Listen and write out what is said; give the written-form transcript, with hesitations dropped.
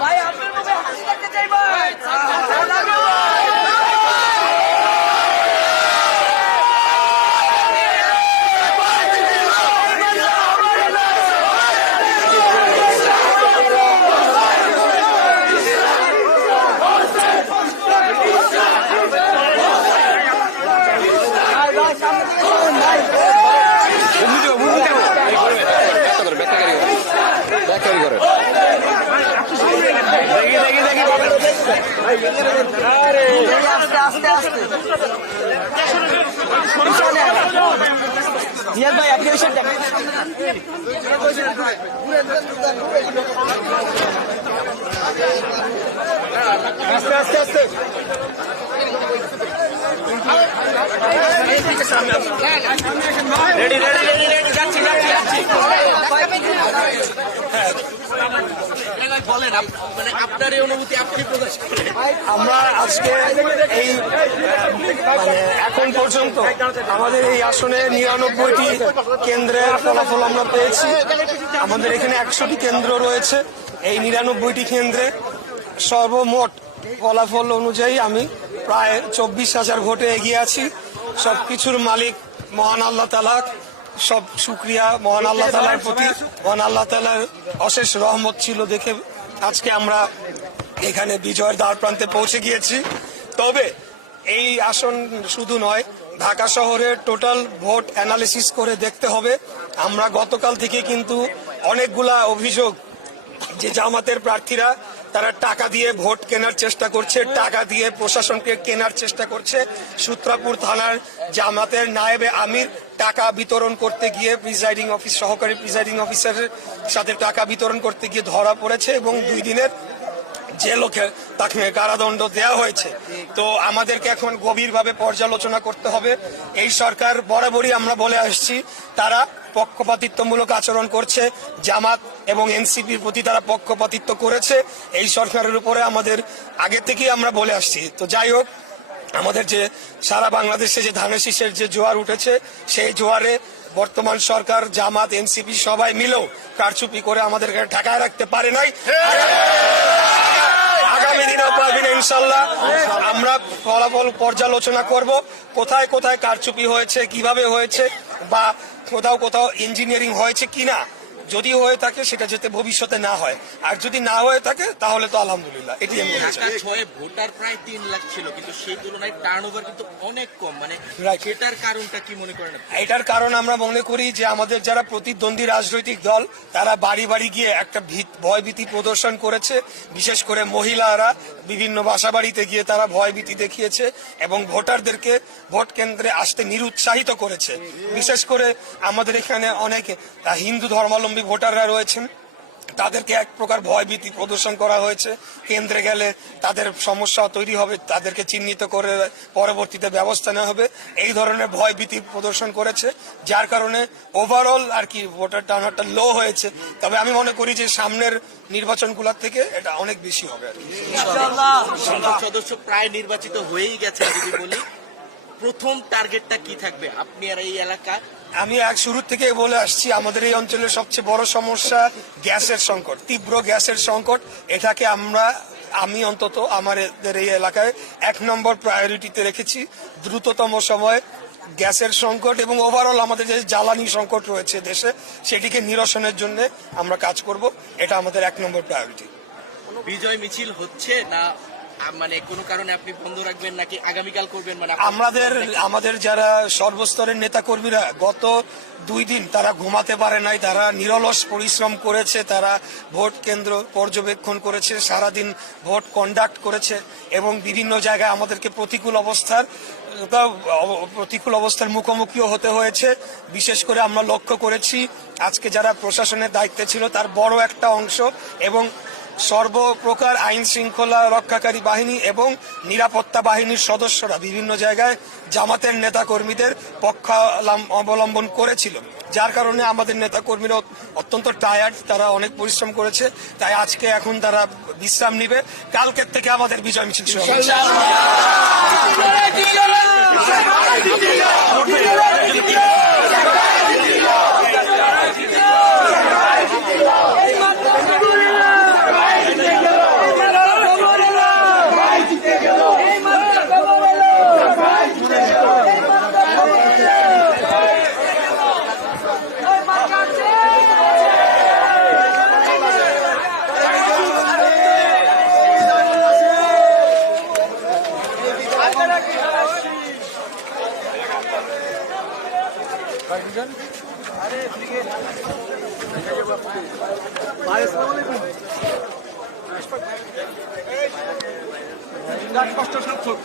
ভাই আপনার মুখে হাসি দেখতে চাই ভাই। আস্তে আস্তে আস্তে জিয়াদ ভাই আপনি ওইসব দেখেন। আস্তে আস্তে আস্তে রেডি রেডি রেডি রেডি যাচ্ছি যাচ্ছি যাচ্ছি। বলেন মানে আপনার এই অনুভূতি আপনি প্রকাশ করেন। আমরা আজকে এই মানে এখন পর্যন্ত আমাদের এই আসনে 99টি কেন্দ্রের ফলাফল আমরা পেয়েছি। আমাদের এখানে 100টি কেন্দ্র রয়েছে। এই 99টি কেন্দ্রে সর্বমোট ফলাফল অনুযায়ী আমি প্রায় 24,000 ভোটে এগিয়ে আছি। সবকিছুর মালিক মহান আল্লাহ তাআলা, সব শুকরিয়া মহান আল্লাহ তাআলার প্রতি। মহান আল্লাহ তাআলার অশেষ রহমত ছিল দেখে আজকে আমরা এখানে বিজয়ের দ্বার প্রান্তে পৌঁছে গিয়েছি। তবে এই আসন শুধু নয়, ঢাকা শহরের টোটাল ভোট অ্যানালিসিস করে দেখতে হবে। আমরা গতকাল থেকে কিন্তু অনেকগুলা অভিযোগ যে জামাতের প্রার্থীরা তারা টাকা দিয়ে ভোট কেনার চেষ্টা করছে, টাকা দিয়ে প্রশাসনকে কেনার চেষ্টা করছে। সূত্রাপুর থানার জামাতের নায়েবে আমির টাকা বিতরণ করতে গিয়ে সহকারী প্রিজাইডিং অফিসারের সাথে টাকা বিতরণ করতে গিয়ে ধরা পড়েছে এবং 2 দিনের জেলকে তাকে কারাদণ্ড দেওয়া হয়েছে। তো আমাদেরকে এখন গভীরভাবে পর্যালোচনা করতে হবে। এই সরকার বরাবরই আমরা বলে আসছি তারা পক্ষপাতিত্বমূলক আচরণ করছে। জামাত এবং এনসিপির প্রতি তারা পক্ষপাতিত্ব করেছে। এই সরকারের উপরে আমাদের আগে থেকেই আমরা বলে আসছি। তো যাই হোক, আমাদের যে সারা বাংলাদেশে যে ধানের শীষের যে জোয়ার উঠেছে, সেই জোয়ারে বর্তমান সরকার জামাত এনসিপি সবাই মিলেও কারচুপি করে আমাদেরকে ঠেকায় রাখতে পারে নাই। আগামী দিনেও পারবেন ইনশাল্লাহ। আমরা ফলাফল পর্যালোচনা করব, কোথায় কোথায় কারচুপি হয়েছে, কিভাবে হয়েছে, বা কোথাও কোথাও ইঞ্জিনিয়ারিং হয়েছে কিনা। যদি হয়ে থাকে সেটা যাতে ভবিষ্যতে না হয়, আর যদি না হয়ে থাকে তাহলে তো আলহামদুলিল্লাহ। এটি আমি ঢাকা 6 ভোটার প্রায় 3 লাখ ছিল, কিন্তু সেই তুলনায় টার্নওভার কিন্তু অনেক কম। মানে সেটার কারণটা কি মনে করেন? এটার কারণ আমরা মনে করি যে আমাদের যারা প্রতিদ্বন্দ্বী রাজনৈতিক দল তারা বাড়ি বাড়ি গিয়ে একটা ভয়ভীতি প্রদর্শন করেছে। বিশেষ করে মহিলারা বিভিন্ন বাসাবাড়িতে গিয়ে তারা ভয়ভীতি দেখিয়েছে এবং ভোটারদেরকে ভোট কেন্দ্রে আসতে নিরুৎসাহিত করেছে। বিশেষ করে আমাদের এখানে অনেক হিন্দু ধর্মাবলম্বী ভোটাররা রয়েছেন, তাদেরকে এক প্রকার ভয়ভীতি প্রদর্শন করা হয়েছে। কেন্দ্রে গেলে তাদের সমস্যা তৈরি হবে, তাদেরকে চিহ্নিত করে পরবর্তীতে ব্যবস্থা নেওয়া হবে, এই ধরনের ভয়ভীতি প্রদর্শন করেছে। যার কারণে ওভারঅল আর কি ভোটার টার্নআউটটা লো হয়েছে। তবে আমি মনে করি যে সামনের নির্বাচনগুলোর থেকে এটা অনেক বেশি হবে আর কি। সংসদ সদস্য প্রায় নির্বাচিত হয়েই গেছে। যদি বলি প্রথম টার্গেটটা কি থাকবে আপনি আর এই এলাকা? আমি শুরু থেকে বলে আসছি আমাদের এই অঞ্চলের সবচেয়ে বড় সমস্যা গ্যাসের সংকট, তীব্র গ্যাসের সংকট। এটাকে আমি অন্তত আমাদের এই এলাকায় 1 নম্বর প্রায়োরিটিতে রেখেছি। দ্রুততম সময়ে গ্যাসের সংকট এবং ওভারঅল আমাদের যে জ্বালানি সংকট রয়েছে দেশে, সেটিকে নিরসনের জন্য আমরা কাজ করব। এটা আমাদের 1 নম্বর প্রায়োরিটি। বিজয় মিছিল হচ্ছে না মানে কোনো কারণে আপনি বন্ধ রাখবেন নাকি আগামীকাল করবেন? মানে আমাদের যারা সর্বস্তরের নেতা কর্মীরা গত 2 দিন তারা ঘুমাতে পারে নাই, তারা নিরলস পরিশ্রম করেছে, তারা ভোট কেন্দ্র পর্যবেক্ষণ করেছে, সারাদিন ভোট কন্ডাক্ট করেছে এবং বিভিন্ন জায়গায় আমাদেরকে প্রতিকূল অবস্থার মুখোমুখিও হতে হয়েছে। বিশেষ করে আমরা লক্ষ্য করেছি আজকে যারা প্রশাসনের দায়িত্বে ছিল তার বড় একটা অংশ এবং সর্বপ্রকার আইন শৃঙ্খলা রক্ষাকারী বাহিনী এবং নিরাপত্তা বাহিনীর সদস্যরা বিভিন্ন জায়গায় জামাতের নেতা কর্মীদের পক্ষ অবলম্বন করেছিল। যার কারণে আমাদের নেতা কর্মীরা অত্যন্ত টায়ার্ড, তারা অনেক পরিশ্রম করেছে। তাই আজকে এখন তারা বিশ্রাম নিবে। কালকের থেকে আমাদের বিজয় মিছিল শুরু হবে। কষ্ট সার্থক